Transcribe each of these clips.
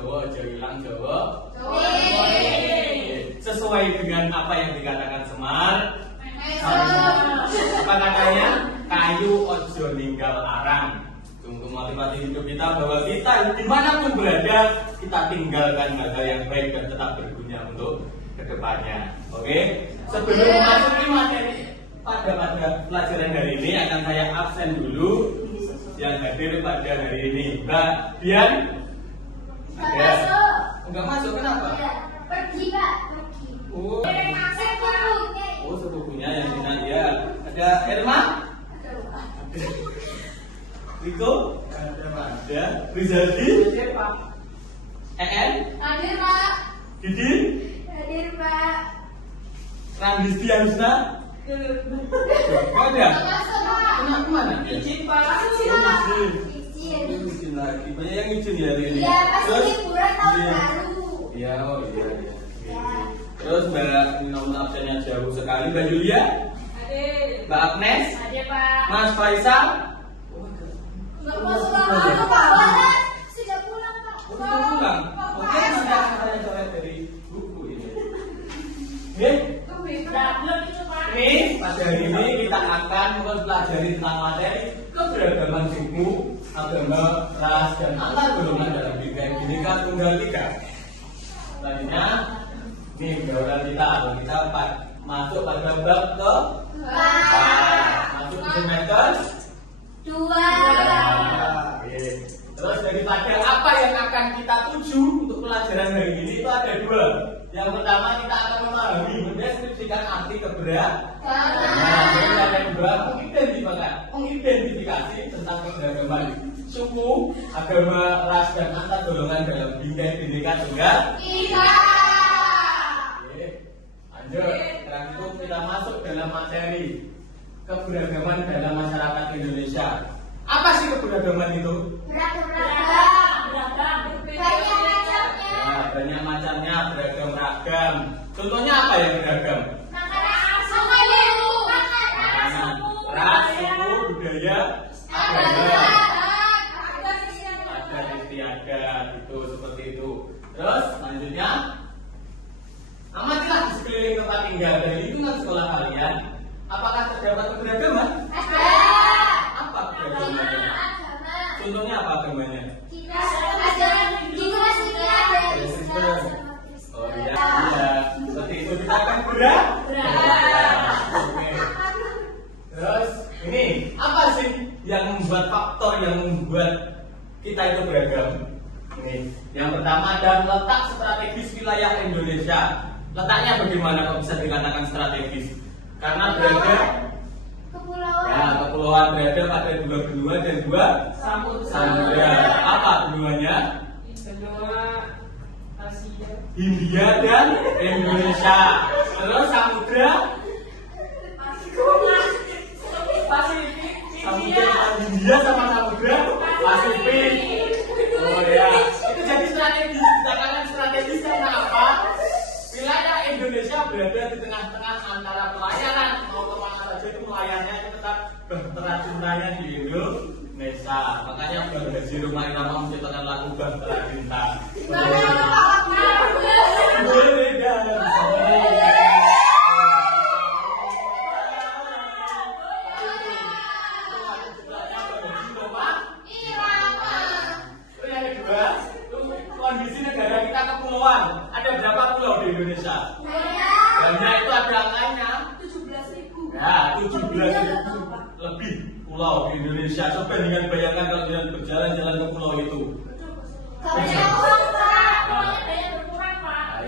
Jawa aja hilang Jawa. Sesuai dengan apa yang dikatakan Semar. Apa katanya? Kayu ojo ninggal arang. Untuk motivasi hidup kita bahwa kita dimanapun berada, kita tinggalkan hal-hal yang baik dan tetap berguna untuk kedepannya. Oke? Sebelum memasuki materi pada pelajaran hari ini, akan saya absen dulu. Yang hadir pada hari ini Mbak Dian. Ada? Enggak masuk, kenapa? Pergi Pak, pergi. Oh, sepupunya yang di Nadia. Ada Irma? Riko? Ada. Rizaldi? En? Hadir Pak. Didi? Hadir Pak. Randis Dianusna? Oh, ada? Kenapa mana? Izin Pak. Izin lagi. Banyak yang izin ya hari ini. Iya, pasti liburan tahun baru. Iya, oh iya. Terus Mbak nomor absennya jauh sekali. Mbak Julia? Hadir. Mbak Agnes? Hadir Pak. Mas Faisal? Enggak masuk lagi Pak. Barat sudah pulang Pak. Udah pulang? Oke, nanti akan saya coret dari buku ini. Oke? Ini pada hari ini kita akan mempelajari tentang materi keberagaman suku, agama, ras, dan antar golongan dalam Bhinneka Tunggal Ika. Selanjutnya, ini pergaulan kita masuk pada bab ke masuk ke semester 2. Terus daripada apa yang akan kita tuju untuk pelajaran hari ini itu ada 2. Yang pertama kita akan memahami mendeskripsikan arti keberagaman. Yang kedua mengidentifikasi tentang keberagaman suku, agama, ras, dan antar golongan dalam Bhinneka Tunggal Ika. Lanjut, sekarang itu kita masuk dalam materi keberagaman dalam masyarakat Indonesia. Apa sih keberagaman itu? Beragam. Banyak macamnya, beragam-ragam. Contohnya apa yang beragam? Makanan, ras, suku, budaya, agama, adat istiadat, itu seperti itu. Terus selanjutnya, amatilah di sekeliling tempat tinggal dan lingkungan sekolah kalian. Apakah terdapat keberagaman? Apa keberagamannya? Contohnya apa agamanya? Oh iya, seperti itu kita akan Terus ini apa sih yang membuat faktor yang membuat kita itu beragam? Ini yang pertama ada letak strategis wilayah Indonesia. Letaknya bagaimana kok bisa dikatakan strategis? Karena berada kepulauan berada pada 2 benua dan 2 samudra. Apa benuanya? Hindia dan Indonesia. Terus samudra? Samudra Hindia sama samudra Pasifik. Oh ya, itu jadi strategis. Dikatakan strategis karena apa? Wilayah Indonesia berada di tengah-tengah antara pelayaran mau kemana saja itu melayarnya itu tetap bahtera cintanya di Indonesia. Makanya Mbak Haji Rumah Irama menciptakan lagu Bahtera Cinta. Kondisi negara kita kepulauan. Ada berapa pulau di Indonesia? Banyak, itu ada angkanya 17.000. Ya, 17.000 lebih pulau di Indonesia. Coba dengan bayangkan kalau kalian berjalan-jalan ke pulau itu.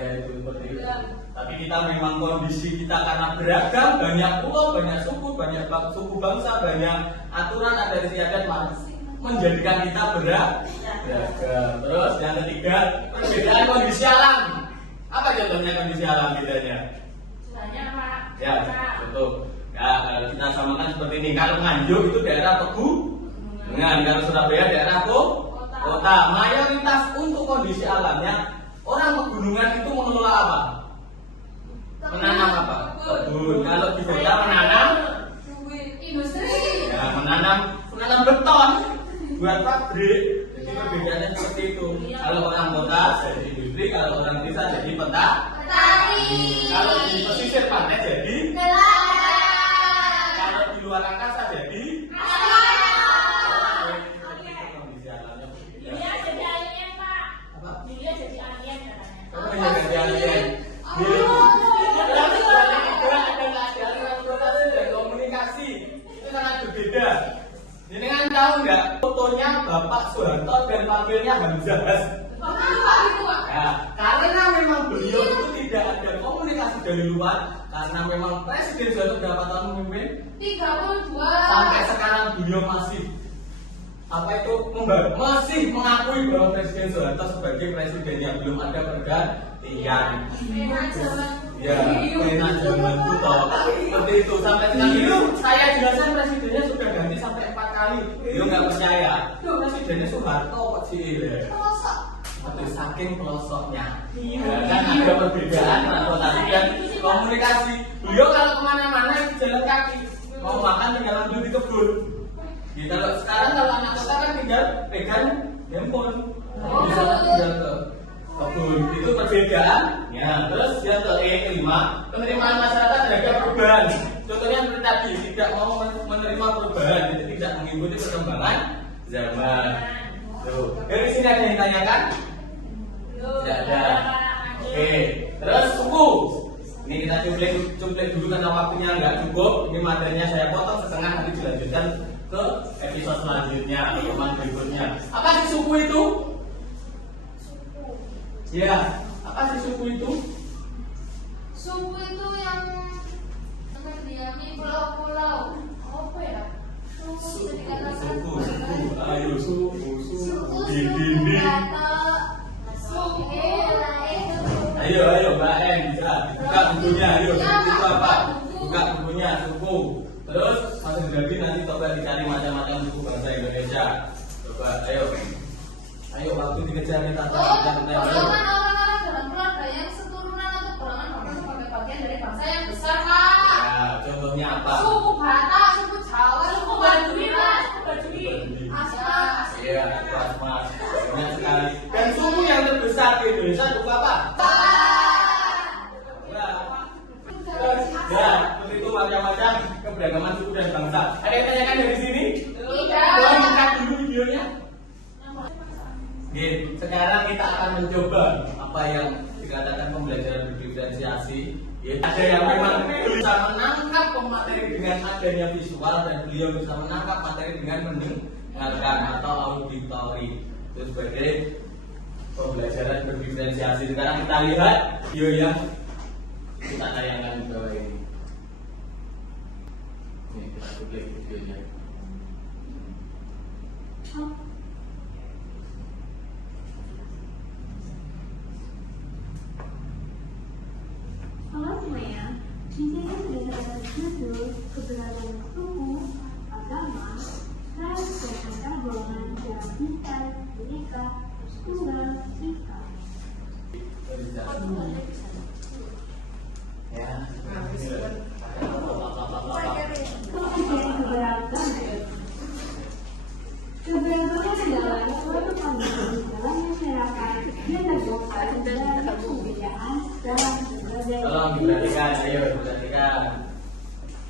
Ya, itu seperti itu. Tapi kita memang kondisi kita karena beragam, banyak pulau, banyak suku, banyak suku bangsa, banyak aturan adat istiadat menjadikan kita beragam. Terus yang ketiga, perbedaan kondisi alam. Apa contohnya kondisi alam bedanya? Ya, betul. Ya, kita samakan seperti ini. Kalau Nganjuk itu daerah pegunungan, kalau Surabaya daerah kota. Mayoritas untuk kondisi alamnya, orang pegunungan itu mengelola apa? Menanam apa? Kebun. Kalau di kota menanam industri. Ya, menanam beton buat pabrik. Jadi perbedaannya seperti itu. Kalau orang kota kota jadi industri, kalau orang desa jadi petani. Kalau di pesisir pantai jadi nelayan. kalau di luar angkasa jadi kondisi alamnya berbeda. Dia jadi alien, Pak. Apa? Dia jadi alien katanya. Oh iya ganti alien. Ada transportasi dan komunikasi itu sangat berbeda. Ini kan tahu nggak fotonya Bapak Soeharto dan panggilnya Hamzah. Ya, karena memang beliau itu tidak ada komunikasi dari luar, karena memang Presiden Soeharto berapa tahun memimpin? 32. Sampai sekarang beliau masih masih mengakui bahwa Presiden Soeharto sebagai presiden yang belum ada pergantian. Ya, enak zaman kuto. Seperti itu sampai sekarang itu saya jelaskan presidennya sudah ganti sampai 4 kali. Beliau nggak percaya. Itu presidennya Soeharto kok sih? Atau saking pelosoknya. Ya, kan ada perbedaan transportasi dan komunikasi. Beliau kalau kemana-mana jalan kaki, mau makan tinggal ambil di kebun. Kita sekarang kalau anak kota kan tinggal pegang handphone, bisa tinggal ke kebun. Itu perbedaan. Ya, terus yang kelima, penerimaan masyarakat terhadap perubahan. Contohnya seperti tadi, tidak mau menerima perubahan, jadi tidak mengikuti perkembangan zaman. Tuh, dari sini ada yang ditanyakan? Tidak ada. Oke, terus suku. Ini kita cuplik dulu karena waktunya nggak cukup. Ini materinya saya potong setengah, nanti dilanjutkan ke episode selanjutnya, teman berikutnya. Apa sih suku itu? Ya, apa sih suku itu? Suku itu yang mendiami pulau-pulau. Apa ya? Suku. Ayo suku. Suku. Ayo Mbak En, bisa buka bukunya. Ayo, itu apa? Buka bukunya, suku. Terus Mas Indradi nanti coba dicari macam-macam suku bangsa Indonesia. Coba, ayo waktu dikejar kita. Golongan orang-orang dalam keluarga yang seturunan atau golongan orang sebagai bagian dari bangsa yang besar, Pak. Ya, contohnya apa? Suku Batak, suku Jawa, suku Baduy, Mas. Asma. Iya, Mas. Banyak sekali. Dan suku yang terbesar di Indonesia suku apa? Ya, seperti itu macam-macam keberagaman suku dan bangsa. Ada yang tanyakan dari sini? Tidak. Buka dulu videonya. Oke, sekarang kita akan mencoba apa yang dikatakan pembelajaran berdiferensiasi. Ya, ada yang memang bisa menangkap pemateri dengan adanya visual dan beliau bisa menangkap materi dengan mendengarkan atau auditori. Itu sebagai pembelajaran berdiferensiasi. Sekarang kita lihat video yang kita tayangkan di bawah ini. Ini kita klik videonya. Halo semuanya, di sini sudah terdapat judul keberagaman suku, agama, ras, dan antar golongan dalam bintang, bineka, tunggal, ika. Ya. Kemudian keberagaman. Keberagaman adalah suatu kondisi dalam masyarakat yang tergolong dari perbedaan dalam berbagai. Tolong diperhatikan, ayo diperhatikan.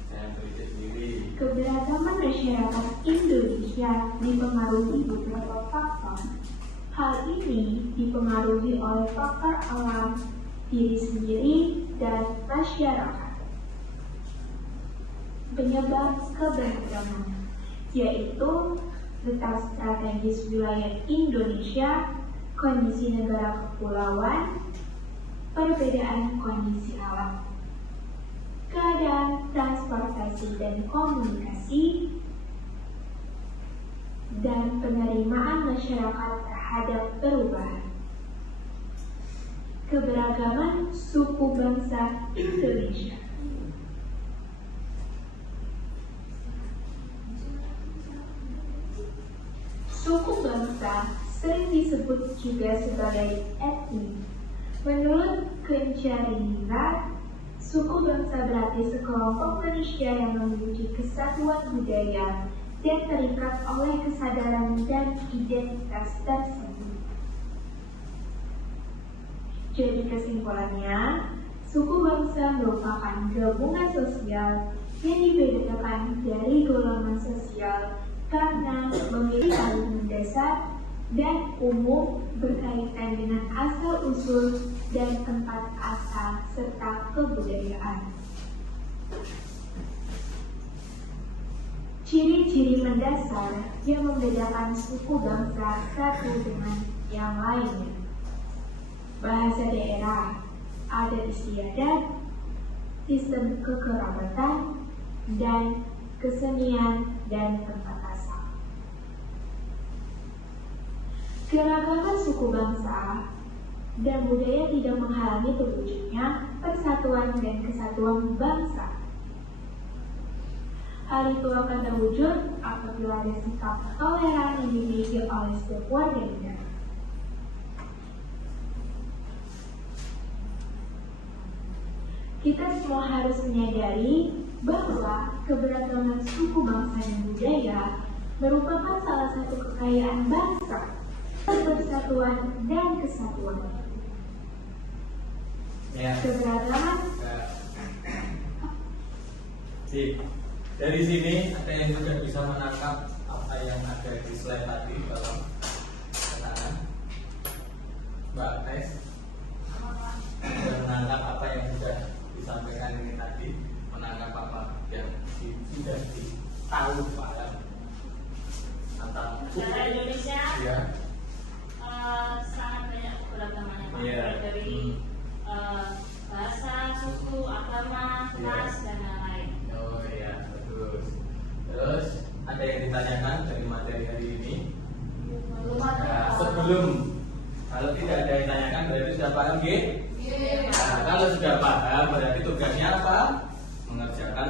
Saya beri sendiri. Keberagaman masyarakat Indonesia dipengaruhi beberapa faktor. Hal ini dipengaruhi oleh faktor alam, diri sendiri, dan masyarakat. Penyebab keberagaman yaitu letak strategis wilayah Indonesia, kondisi negara kepulauan, perbedaan kondisi alam, keadaan transportasi dan komunikasi, dan penerimaan masyarakat terhadap perubahan. Keberagaman suku bangsa Indonesia. Suku bangsa sering disebut juga sebagai etnis. Menurut Kencarinira, suku bangsa berarti sekelompok manusia yang memiliki kesatuan budaya dan terikat oleh kesadaran dan identitas tersebut. Jadi kesimpulannya, suku bangsa merupakan gabungan sosial yang dibedakan dari golongan sosial karena memiliki paling mendasar dan umum berkaitan dengan asal-usul dan tempat asal serta kebudayaan. Ciri-ciri mendasar yang membedakan suku bangsa satu dengan yang lainnya. Bahasa daerah, adat istiadat, sistem kekerabatan, dan kesenian dan tempat asal. Keragaman suku bangsa dan budaya tidak menghalangi terwujudnya persatuan dan kesatuan bangsa. Hal itu akan terwujud apabila ada sikap toleran yang dimiliki oleh setiap warga negara. Kita semua harus menyadari bahwa keberagaman suku bangsa dan budaya merupakan salah satu kekayaan bangsa, persatuan dan kesatuan. Ya. Keberagaman. Dari sini ada yang sudah bisa menangkap apa yang ada di slide tadi dalam keterangan Mbak Tes sudah menangkap apa yang sudah disampaikan ini tadi, menangkap apa yang sudah ditahu paham tentang Negara Indonesia ya. Sangat banyak keragamannya, Pak. Iya. Dari bahasa, suku, agama, ras, dan lain-lain. Oh iya, terus ada yang ditanyakan dari materi hari ini? Nah, sebelum, kalau tidak ada yang ditanyakan berarti sudah paham, G? Nah, kalau sudah paham berarti tugasnya apa? Mengerjakan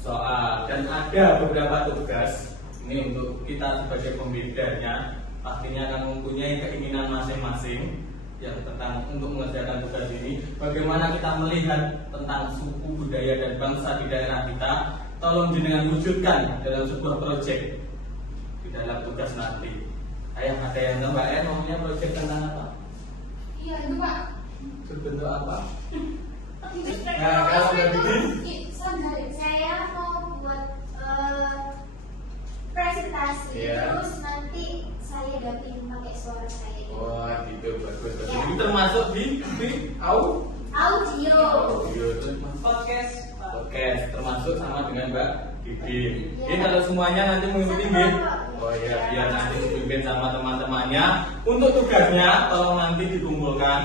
soal. Dan ada beberapa tugas ini untuk kita sebagai pembedanya, pastinya akan mempunyai keinginan masing-masing yang tentang untuk mengerjakan tugas ini. Bagaimana kita melihat tentang suku, budaya dan bangsa di daerah kita, tolong jenengan wujudkan dalam sebuah proyek di dalam tugas nanti. Ayo, ada yang tahu Mbak En maunya proyek tentang apa? Iya itu Pak. Berbentuk apa? Nah, kalau udah bikin, Saya mau buat presentasi, Iya. terus nanti saya dapetin pakai suara saya. wah gitu, bagus. Ini termasuk di Audio. audio, podcast, termasuk sama dengan Mbak Didi. Ini kalau semuanya nanti mengikuti Sama, Mbak. Pak. Oh iya, biar nanti dipimpin sama teman-temannya. Untuk tugasnya, tolong nanti dikumpulkan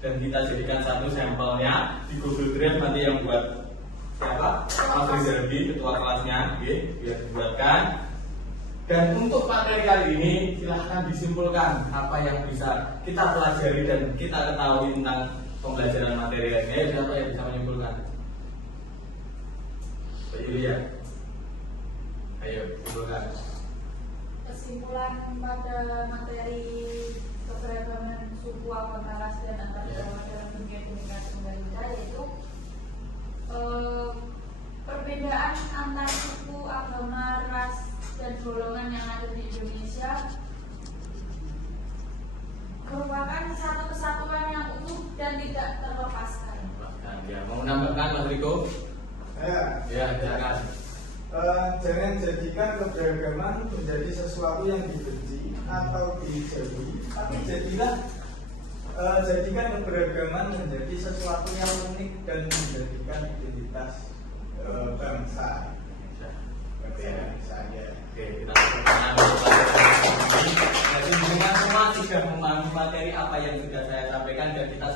dan kita jadikan satu sampelnya di Google Drive nanti yang buat siapa? Mas Rizaldi, ketua kelasnya, biar dibuatkan. Dan untuk materi kali ini silahkan disimpulkan apa yang bisa kita pelajari dan kita ketahui tentang pembelajaran materi hari ini. Siapa yang bisa menyimpulkan? Pak Yulia. Ayo, simpulkan. Kesimpulan pada materi keberagaman suku, agama, ras dan antar agama dalam dunia komunikasi Indonesia yaitu perbedaan antar suku, agama, ras dan golongan yang ada di Indonesia merupakan satu kesatuan yang utuh dan tidak terlepaskan. Ya, mau menambahkan Mas Riko? Ya, silakan. Jangan jadikan keberagaman menjadi sesuatu yang dibenci atau dijauhi, tapi jadikan keberagaman menjadi sesuatu yang unik dan menjadikan identitas bangsa. Oke, saya. Oke, kita lakukan. Jadi dengan semua sudah memahami materi apa yang sudah saya sampaikan dan kita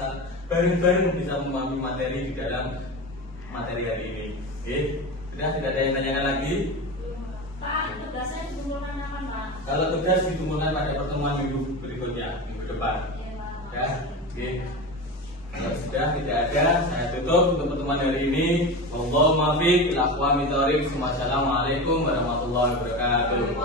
bareng-bareng bisa memahami materi di dalam materi hari ini. Oke, sudah tidak ada yang tanyakan lagi. Pak, tugasnya dikumpulkan kapan, Pak? Kalau tugas dikumpulkan pada pertemuan minggu berikutnya, minggu depan. Iya, Pak. Ya, oke. Kalau sudah tidak ada, saya tutup untuk pertemuan hari ini. Wallahu muwaffiq ila aqwamit thoriq. Wassalamualaikum warahmatullahi wabarakatuh.